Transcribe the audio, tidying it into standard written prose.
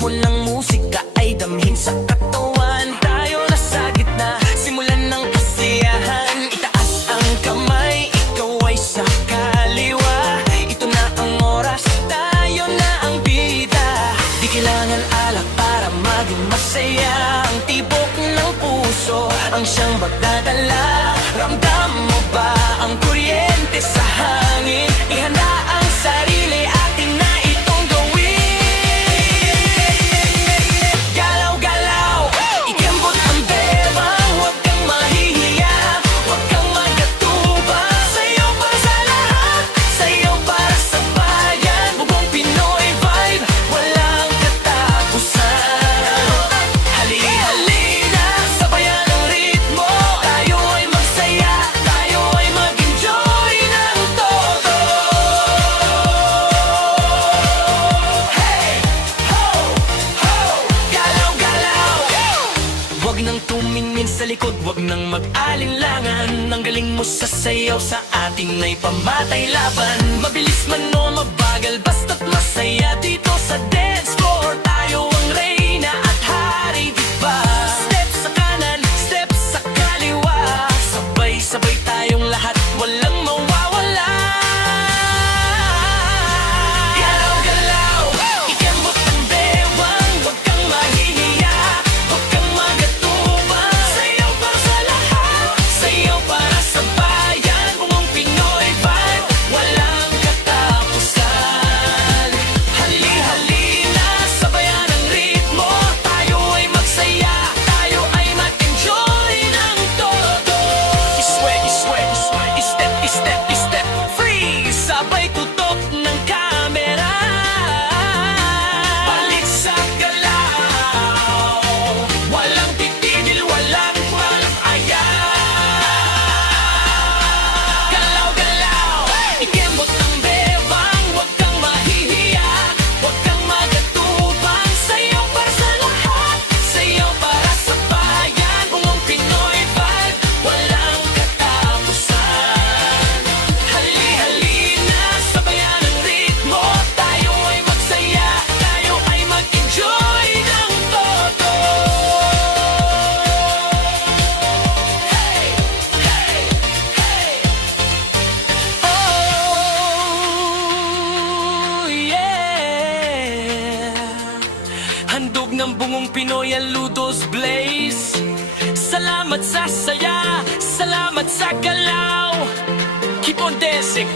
ritmo ng musika ay damhin sa katawan. Tayo na sa gitna, simulan ng kasiyahan. Itaas ang kamay, ikaw ay sa kaliwa. Ito na ang oras, tayo na ang bida. Di kailangan alak para maging masaya. Ang tibok ng puso ang siyang magdadala. Ramdam mo ba ang kuryente sa hangin? Ihanda ang sarili, atin na itong gawin. Galaw-galaw, ikembot ang bewang. Huwag kang mahihiya, huwag kang magatubang. Sayaw para sa lahat, sayaw para sa bayan. Bubong Pinoy vibe, walang katapusan. Hali-halina, sabayan ang ritmo. Tayo ay magsaya, tayo ay mag-enjoy ng todo. Hey! Ho! Ho! Galaw-galaw! Huwag nang tumingin sa likod, huwag nang mag-alinlangan. Ang galing mo sa sayaw, sa atin ay pamatay laban. Mabilis man o mabagal, basta't masaya dito sa dance floor. Tayo ang reyna at hari, diba? Step sa kanan, step sa kaliwa. Sabay-sabay tayong lahat, walang mawawala. Galaw-galaw, ikembot ang bewang. Huwag kang mahihiya, huwag kang magatubang. Sayaw para sa lahat, sayaw para sa bayan. Bumong Pinoy vibe, walang katapusan. Hali-halina, sabayan ang ritmo. Tayo ay magsaya, tayo ay mag-enjoy ng todo. I-sweat, i-sweat, i-step, i-step, i-step. Freeze, sabay tutok ng kamera. Balik sa galaw, walang titigil, walang aya. Galaw-galaw, ikembot ang bewang. Huwag kang mahihiya, huwag kang magatubang. Sayaw para sa lahat, sayaw para sa bayan. Bumong Pinoy vibe, walang katapusan. Hali-halina, sabayan ang ritmo. Tayo ay magsaya, tayo ay mag-enjoy ng todo. Hey! Hey! Hey! Oh, yeah! Handog ng bungong Pinoy ang Ludos Blaze. Salamat sa saya, salamat sa galaw. Keep on dancing.